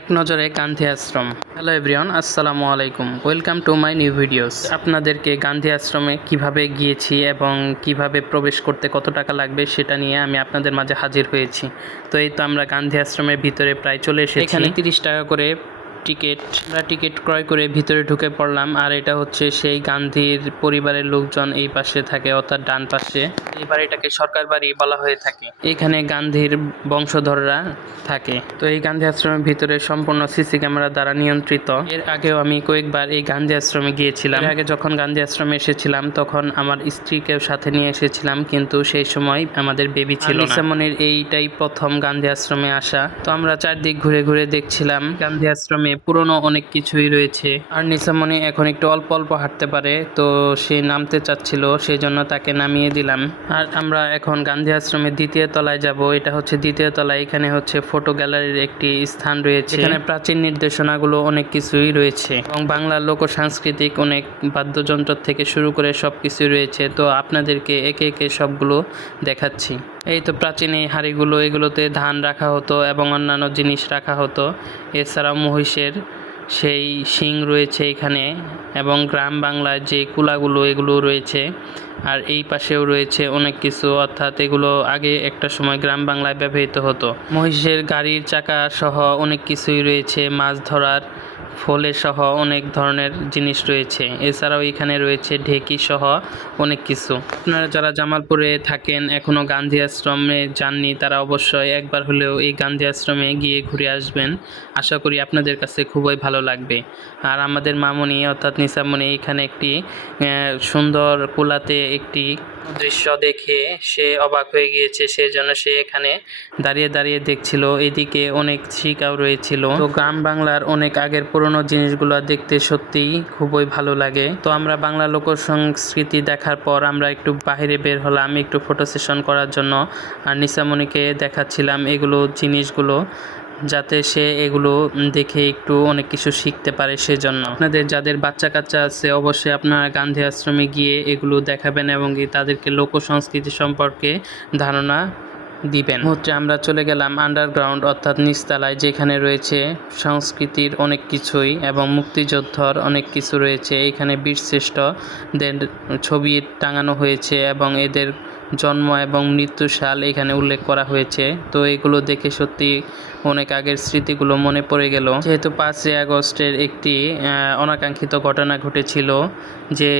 এক নজরে গান্ধী আশ্রম। Hello everyone, আসসালামু আলাইকুম। Welcome to my new videos. আপনাদেরকে গান্ধী আশ্রমে কীভাবে গিয়েছি এবং কীভাবে প্রবেশ করতে কত টাকা লাগবে সেটা নিয়ে আমি আপনাদের মাঝে হাজির হয়েছি। তো এই তো আমরা গান্ধী আশ্রমের ভিতরে প্রায় চলে এসেছি। এখানে তিরিশ টাকা করে টিকিট, আমরা টিকিট ক্রয় করে ভিতরে ঢুকে পড়লাম। আর এটা হচ্ছে সেই গান্ধীর পরিবারের লোকজন এই পাশে থাকে, অর্থাৎ ডান পাশে। এই বাড়িটাকে সরকার বাড়ি বলা হয়ে থাকে। এখানে গান্ধীর বংশধররা থাকে। তো এই গান্ধী আশ্রমের ভিতরে সম্পূর্ণ সিসি ক্যামেরা দ্বারা নিয়ন্ত্রিত। এর আগেও আমি কয়েকবার এই গান্ধী আশ্রমে গিয়েছিলাম। এর আগে যখন গান্ধী আশ্রমে এসেছিলাম, তখন আমার স্ত্রীকেও সাথে নিয়ে এসেছিলাম, কিন্তু সেই সময় আমাদের বেবি ছিল নিসামনির এইটাই প্রথম গান্ধী আশ্রমে আসা। তো আমরা চারদিক ঘুরে ঘুরে দেখছিলাম। গান্ধী আশ্রমে পুরনো অনেক কিছুই রয়েছে। আর নিসামনি এখন একটু অল্প অল্প হাঁটতে পারে, তো সে নামতে চাচ্ছিল সেই জন্য তাকে নামিয়ে দিলাম। আর আমরা এখন গান্ধী আশ্রমের দ্বিতীয় তলায় যাব। এটা হচ্ছে দ্বিতীয় তলায় এখানে হচ্ছে ফটো গ্যালারির একটি স্থান রয়েছে। এখানে প্রাচীন নির্দেশনাগুলো অনেক কিছুই রয়েছে। এবং বাংলার লোক সাংস্কৃতিক অনেক বাদ্যযন্ত্র থেকে শুরু করে সব কিছুই রয়েছে। তো আপনাদেরকে একে একে সবগুলো দেখাচ্ছি। এই তো প্রাচীন এই হাঁড়িগুলো, এগুলোতে ধান রাখা হতো এবং অন্যান্য জিনিস রাখা হতো। এছাড়াও মহিষের সেই শিং রয়েছে এখানে এবং গ্রাম বাংলার যে কুলাগুলো এগুলো রয়েছে। আর এই পাশেও রয়েছে অনেক কিছু, অর্থাৎ এগুলো আগে একটা সময় গ্রাম বাংলায় ব্যবহৃত হতো। মহিষের গাড়ির চাকা সহ অনেক কিছুই রয়েছে, মাছ ধরার ফলে সহ অনেক ধরনের জিনিস রয়েছে। এছাড়াও এখানে রয়েছে ঢেকি সহ অনেক কিছু। আপনারা যারা জামালপুরে থাকেন এখনও গান্ধী আশ্রমে যাননি, তারা অবশ্যই একবার হলেও এই গান্ধী আশ্রমে গিয়ে ঘুরে আসবেন। আশা করি আপনাদের কাছে খুবই ভালো লাগবে। আর আমাদের মামনি, অর্থাৎ নিসামনি, এখানে একটি সুন্দর কোলাতে একটি দৃশ্য দেখে সে অবাক হয়ে গিয়েছে। সেজন্য সে এখানে দাঁড়িয়ে দাঁড়িয়ে দেখছিল। এদিকে অনেক শিকাও রয়েছিল। তো গ্রাম বাংলার অনেক আগের পুরনো জিনিসগুলো দেখতে সত্যিই খুবই ভালো লাগে। তো আমরা বাংলা লোক সংস্কৃতি দেখার পর আমরা একটু বাইরে বের হলাম একটু ফটো সেশন করার জন্য। আর নিসামণিকে দেখাচ্ছিলাম এগুলো জিনিসগুলো, যাতে সে এগুলো দেখে একটু অনেক কিছু শিখতে পারে সেজন্য। আপনাদের যাদের বাচ্চা কাচ্চা আছে, অবশ্যই আপনারা গান্ধী আশ্রমে গিয়ে এগুলো দেখাবেন এবং তাদেরকে লোক সংস্কৃতি সম্পর্কে ধারণা দিবেন। মুহূর্তে আমরা চলে গেলাম আন্ডারগ্রাউন্ড অর্থাৎ নিচতলায়, যেখানে রয়েছে সংস্কৃতির অনেক কিছুই এবং মুক্তিযোদ্ধার অনেক কিছু রয়েছে। এখানে বীরশ্রেষ্ঠদের ছবি টাঙানো হয়েছে এবং এদের জন্ম এবং মৃত্যু সাল এখানে উল্লেখ করা হয়েছে। তো এগুলো দেখে সত্যি অনেক আগের স্মৃতিগুলো মনে পড়ে গেল। যেহেতু পাঁচই আগস্টের একটি অনাকাঙ্ক্ষিত ঘটনা ঘটেছিল যে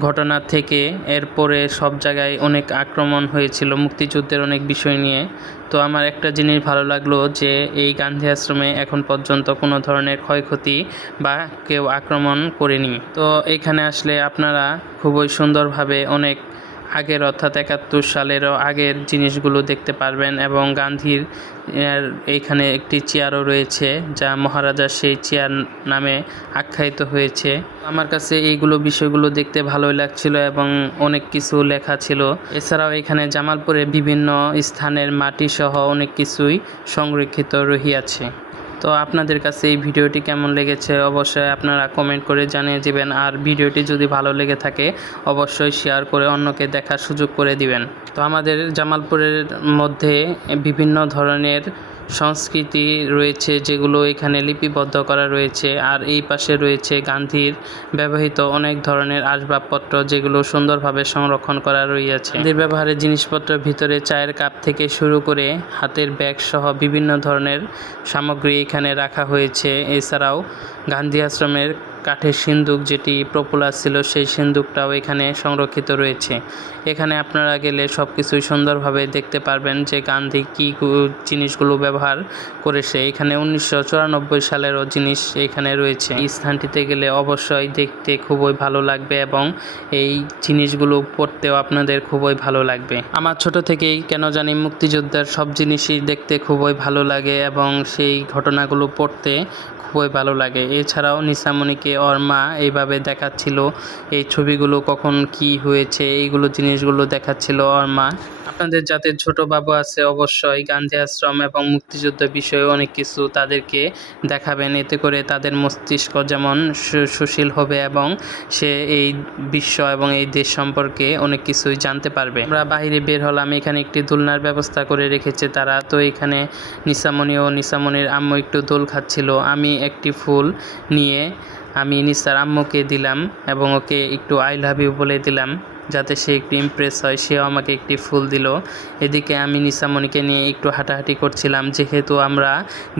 ঘটনা থেকে এরপরে সব জায়গায় অনেক আক্রমণ হয়েছিল, মুক্তিযুদ্ধের অনেক বিষয় নিয়ে। তো আমার একটা জিনিস ভালো লাগল যে এই গান্ধী আশ্রমে এখন পর্যন্ত কোনো ধরনের ক্ষয়ক্ষতি বা কেউ আক্রমণ করেনি। তো এখানে আসলে আপনারা খুবই সুন্দরভাবে অনেক আগের অর্থাৎ একাত্তর সালেরও আগের জিনিসগুলো দেখতে পারবেন এবং গান্ধীর এইখানে একটি চেয়ারও রয়েছে যা মহারাজা সেই চেয়ার নামে আখ্যায়িত হয়েছে। আমার কাছে এইগুলো বিষয়গুলো দেখতে ভালোই লাগছিল এবং অনেক কিছু লেখা ছিল। এছাড়াও এখানে জামালপুরে বিভিন্ন স্থানের মাটি সহ অনেক কিছুই সংরক্ষিত রহিয়াছে। তো আপনাদের কাছে এই ভিডিওটি কেমন লেগেছে অবশ্যই আপনারা কমেন্ট করে জানিয়ে দেবেন। আর ভিডিওটি যদি ভালো লেগে থাকে, অবশ্যই শেয়ার করে অন্যকে দেখার সুযোগ করে দিবেন। তো আমাদের জামালপুরের মধ্যে বিভিন্ন ধরনের সংস্কৃতি রয়েছে যেগুলো এখানে লিপিবদ্ধ করা রয়েছে। আর এই পাশে রয়েছে গান্ধীর ব্যবহৃত অনেক ধরনের আসবাবপত্র যেগুলো সুন্দরভাবে সংরক্ষণ করা রয়েছে গান্ধীর ব্যবহারের জিনিসপত্রের ভিতরে চায়ের কাপ থেকে শুরু করে হাতের ব্যাগ সহ বিভিন্ন ধরনের সামগ্রী এখানে রাখা হয়েছে। এছাড়াও গান্ধী আশ্রমের কাঠের সিন্দুক যেটি পপুলার ছিল, সেই সিন্দুকটাও এখানে সংরক্ষিত রয়েছে। এখানে আপনারা গেলে সব কিছুই সুন্দরভাবে দেখতে পারবেন যে গান্ধী কী জিনিসগুলো ব্যবহার করেছে। এখানে উনিশশো চুরানব্বই সালেরও জিনিস এখানে রয়েছে। এই স্থানটিতে গেলে অবশ্যই দেখতে খুবই ভালো লাগবে এবং এই জিনিসগুলো পড়তেও আপনাদের খুবই ভালো লাগবে। আমার ছোট থেকেই কেন জানি মুক্তিযোদ্ধার সব জিনিসই দেখতে খুবই ভালো লাগে এবং সেই ঘটনাগুলো পড়তে খুবই ভালো লাগে। এছাড়াও নিসামণিকে ওর মা এইভাবে দেখাচ্ছিল, এই ছবিগুলো কখন কি হয়েছে, এইগুলো জিনিসগুলো দেখাচ্ছিল ওর মা। আপনাদের যাদের ছোট বাবু আছে অবশ্যই গান্ধী আশ্রম এবং মুক্তিযুদ্ধ বিষয়ে অনেক কিছু তাদেরকে দেখাবেন। এতে করে তাদের মস্তিষ্ক যেমন সুশীল হবে এবং সে এই বিশ্ব এবং এই দেশ সম্পর্কে অনেক কিছুই জানতে পারবে। আমরা বাইরে বের হলাম, এখানে একটি দোলনার ব্যবস্থা করে রেখেছে তারা। তো এখানে নিসামণি ও নিসামণির আম্মু একটু দোল খাচ্ছিল। আমি একটি ফুল নিয়ে আমি নিসার আম্মুকে দিলাম এবং ওকে একটু আই লাভ ইউ বলে দিলাম। যাতে সে একটু ইমপ্রেস হয়, সেও আমাকে একটি ফুল দিল। এদিকে আমি নিসামণিকে নিয়ে একটু হাঁটাহাঁটি করছিলাম। যেহেতু আমরা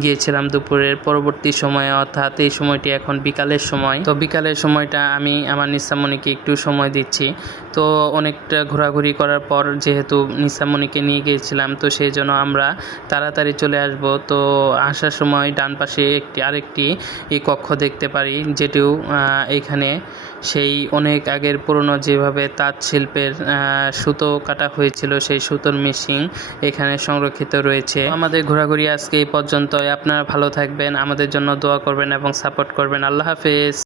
গিয়েছিলাম দুপুরের পরবর্তী সময়ে, অর্থাৎ এই সময়টি এখন বিকালের সময়, তো বিকালের সময়টা আমি আমার নিসামণিকে একটু সময় দিচ্ছি। তো অনেকটা ঘোরাঘুরি করার পর যেহেতু নিসামণিকে নিয়ে গিয়েছিলাম, তো সেই জন্য আমরা তাড়াতাড়ি চলে আসব, তো আসার সময় ডান পাশে একটি, আরেকটি কক্ষ দেখতে পারি, যেটিও এখানে সেই অনেক আগের পুরনো যেভাবে তাঁত শিল্পের সুতো কাটা হয়েছিল, সেই সুতোর মেশিন এখানে সংরক্ষিত রয়েছে। আমাদের ঘোরাঘুরি আজকে এই পর্যন্তই। আপনারা ভালো থাকবেন, আমাদের জন্য দোয়া করবেন এবং সাপোর্ট করবেন। আল্লাহ হাফেজ।